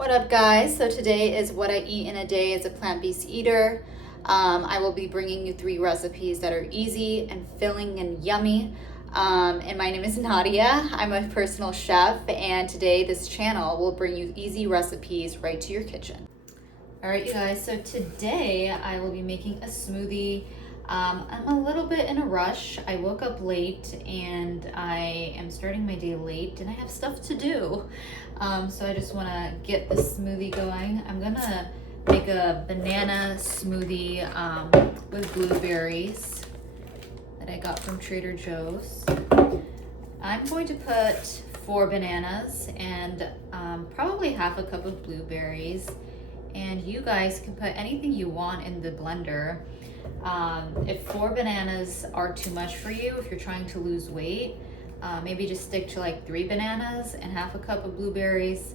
What up, guys? So today is what I eat in a day as a plant-based eater. I will be bringing you 3 recipes that are easy and filling and yummy. And my name is Nadia. I'm a personal chef, and today this channel will bring you easy recipes right to your kitchen. All right, you guys, so today I will be making a smoothie. I'm a little bit in a rush. I woke up late and I am starting my day late and I have stuff to do. So I just wanna get the smoothie going. I'm gonna make a banana smoothie with blueberries that I got from Trader Joe's. I'm going to put 4 bananas and probably half a cup of blueberries. And you guys can put anything you want in the blender. If 4 bananas are too much for you, if you're trying to lose weight, maybe just stick to like 3 bananas and half a cup of blueberries.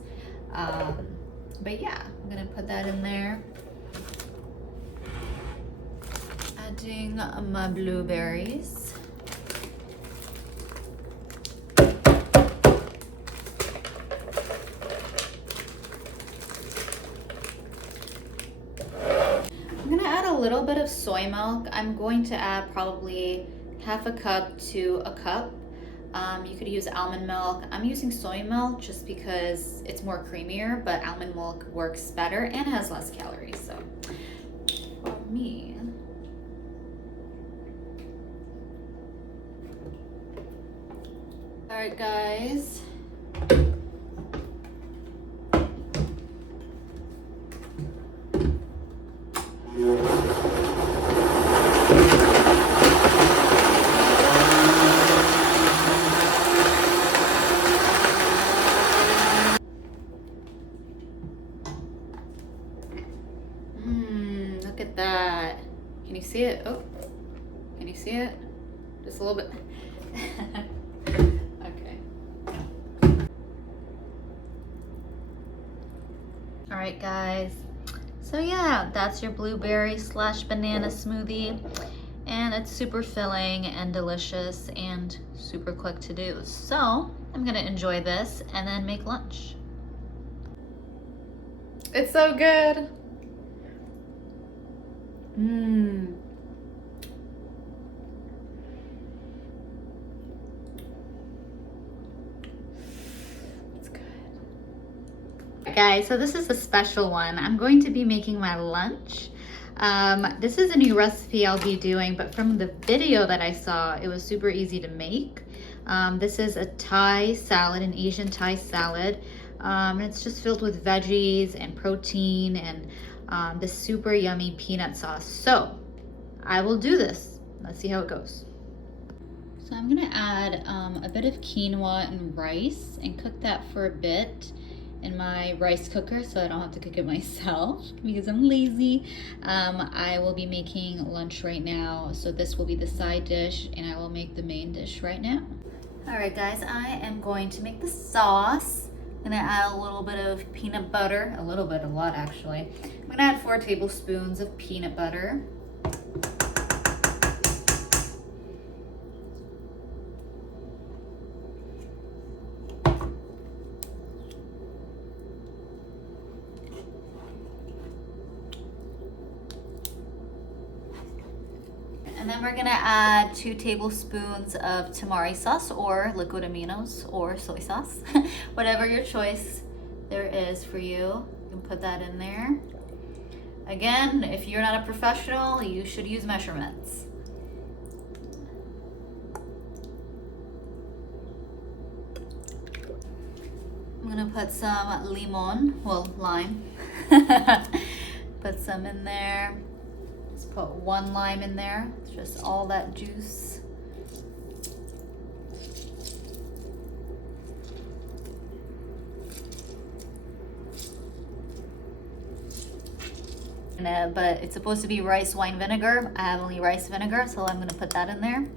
But yeah, I'm gonna put that in there. Adding my blueberries. A little bit of soy milk. I'm going to add probably half a cup to a cup. You could use almond milk. I'm using soy milk just because it's more creamier, but almond milk works better and has less calories. So for me, all right, guys. Look at that. Can you see it? Oh, can you see it? Just a little bit. Okay. All right, guys. So yeah, that's your blueberry / banana smoothie. And it's super filling and delicious and super quick to do. So I'm gonna enjoy this and then make lunch. It's so good. It's good. Guys, so this is a special one. I'm going to be making my lunch. This is a new recipe I'll be doing, but from the video that I saw, it was super easy to make. This is a Thai salad, an Asian Thai salad. And it's just filled with veggies and protein and this super yummy peanut sauce. So I will do this. Let's see how it goes. So I'm gonna add a bit of quinoa and rice and cook that for a bit in my rice cooker so I don't have to cook it myself because I'm lazy. I will be making lunch right now, so this will be the side dish and I will make the main dish right now. All right, guys, I am going to make the sauce. I'm gonna add a little bit of peanut butter, a lot actually. I'm gonna add 4 tablespoons of peanut butter. And then we're gonna add 2 tablespoons of Tamari sauce or liquid aminos or soy sauce, whatever your choice there is for you. You can put that in there. Again, if you're not a professional, you should use measurements. I'm gonna put some limon, well, lime. Put some in there. Just put 1 lime in there. It's just all that juice. But it's supposed to be rice wine vinegar. I have only rice vinegar, so I'm gonna put that in there.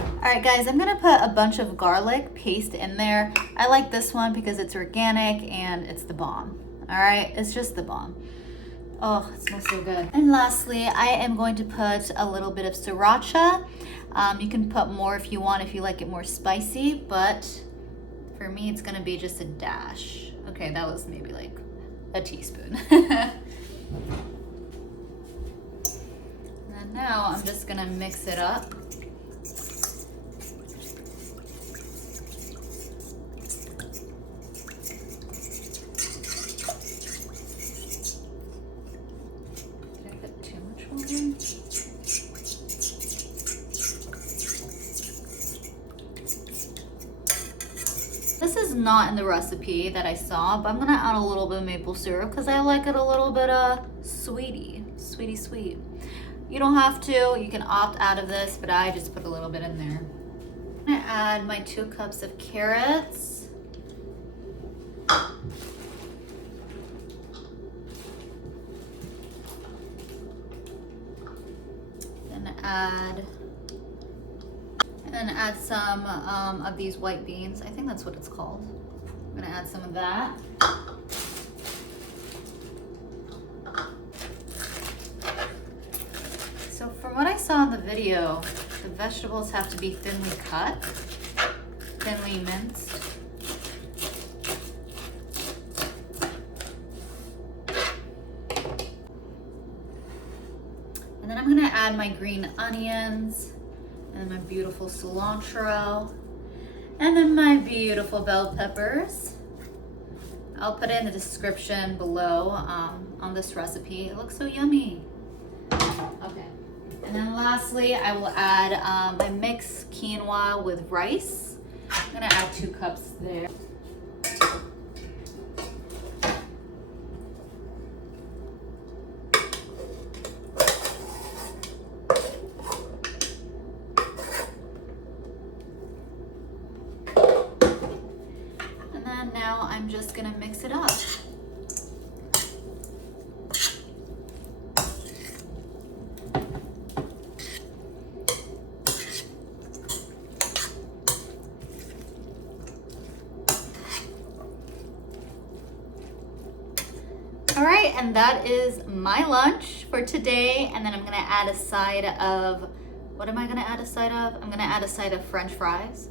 All right, guys, I'm gonna put a bunch of garlic paste in there. I like this one because it's organic and it's the bomb. All right, it's just the bomb. Oh, it smells so good. And lastly, I am going to put a little bit of Sriracha. You can put more if you want, if you like it more spicy, but for me, it's gonna be just a dash. Okay, that was maybe like a teaspoon. And then now I'm just gonna mix it up. This is not in the recipe that I saw, but I'm gonna add a little bit of maple syrup because I like it a little bit sweet. You don't have to, you can opt out of this, but I just put a little bit in there. I'm gonna add my 2 cups of carrots. Then add some of these white beans. I think that's what it's called. I'm gonna add some of that. So from what I saw in the video, the vegetables have to be thinly cut, thinly minced. And then I'm gonna add my green onions, and my beautiful cilantro, and then my beautiful bell peppers. I'll put it in the description below on this recipe. It looks so yummy. Okay. And then lastly, I will add my mixed quinoa with rice. I'm gonna add 2 cups there. Now I'm just gonna mix it up. All right, and that is my lunch for today. And then I'm gonna add a side of, what am I gonna add a side of? I'm gonna add a side of French fries.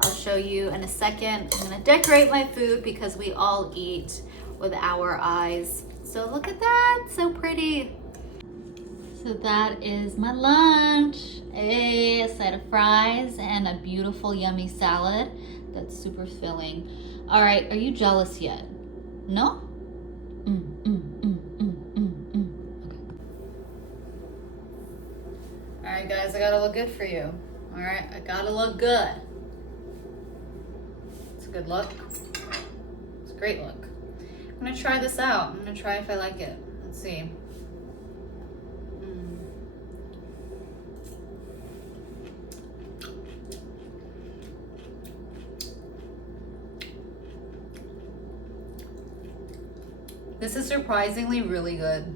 I'll show you in a second. I'm gonna decorate my food because we all eat with our eyes. So look at that, so pretty. So that is my lunch. A side of fries and a beautiful yummy salad that's super filling. All right, are you jealous yet? No? Okay. All right guys, I gotta look good for you. All right, I gotta look good. It's a good look. It's a great look. I'm gonna try this out. I'm gonna try if I like it. Let's see. This is surprisingly really good.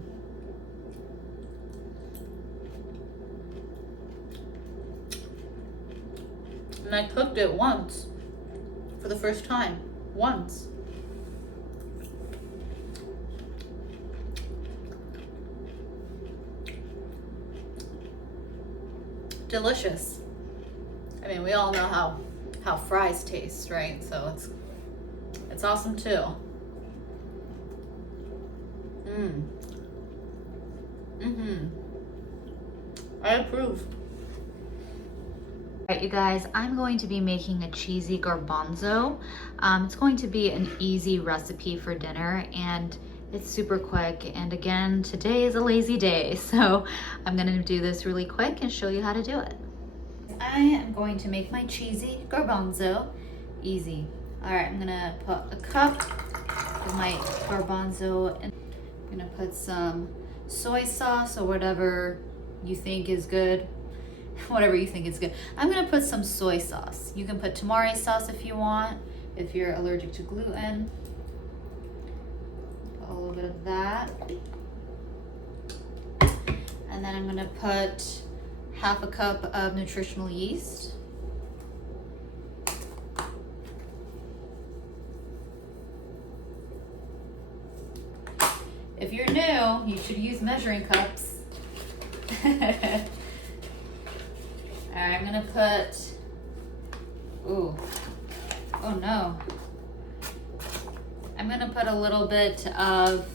And I cooked it once, for the first time, once. Delicious. I mean, we all know how fries taste, right? So it's awesome too. I approve. Alright you guys, I'm going to be making a cheesy garbanzo. It's going to be an easy recipe for dinner and it's super quick. And again, today is a lazy day, so I'm gonna do this really quick and show you how to do it. I am going to make my cheesy garbanzo easy. Alright, I'm gonna put a cup of my garbanzo and I'm gonna put some soy sauce or whatever you think is good. Whatever you think is good. I'm gonna put some soy sauce. You can put Tamari sauce if you want, if you're allergic to gluten. Put a little bit of that. And then I'm gonna put half a cup of nutritional yeast. If knew, you should use measuring cups. Alright, I'm gonna put, ooh, oh no. I'm gonna put a little bit of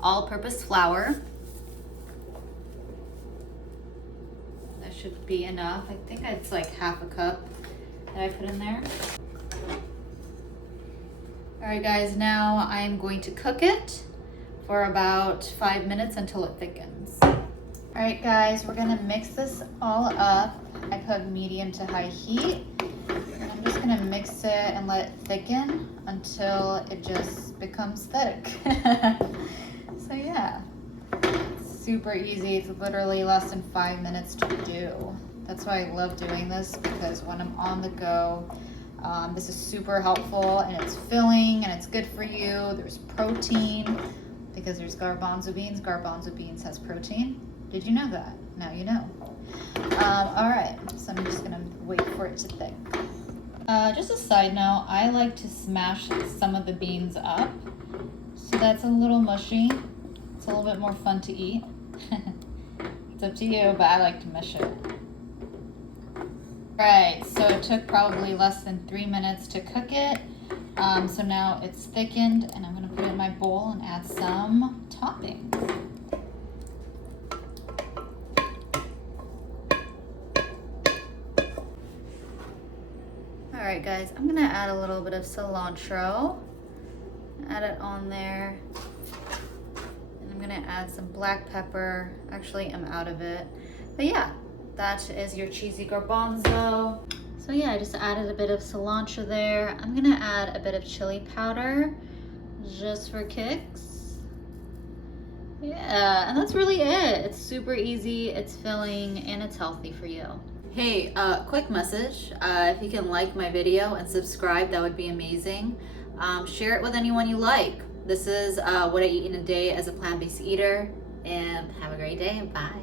all-purpose flour. That should be enough. I think it's like half a cup that I put in there. All right guys, now I'm going to cook it for about 5 minutes until it thickens. All right guys, we're gonna mix this all up. I put medium to high heat. And I'm just gonna mix it and let it thicken until it just becomes thick. So yeah, it's super easy. It's literally less than 5 minutes to do. That's why I love doing this, because when I'm on the go, this is super helpful and it's filling and it's good for you. There's protein because there's garbanzo beans. Garbanzo beans has protein. Did you know that? Now you know. All right, so I'm just gonna wait for it to thick. Just a side note, I like to smash some of the beans up, so that's a little mushy. It's a little bit more fun to eat. It's up to you, but I like to mash it. Right, so it took probably less than 3 minutes to cook it. So now it's thickened, and I'm gonna put it in my bowl and add some toppings. All right guys, I'm gonna add a little bit of cilantro. Add it on there. And I'm gonna add some black pepper. Actually, I'm out of it. But yeah, that is your cheesy garbanzo. So yeah, I just added a bit of cilantro there. I'm gonna add a bit of chili powder just for kicks. Yeah, and that's really it. It's super easy, it's filling, and it's healthy for you. Hey, quick message. If you can like my video and subscribe, that would be amazing. Share it with anyone you like. This is what I eat in a day as a plant-based eater, and have a great day. Bye.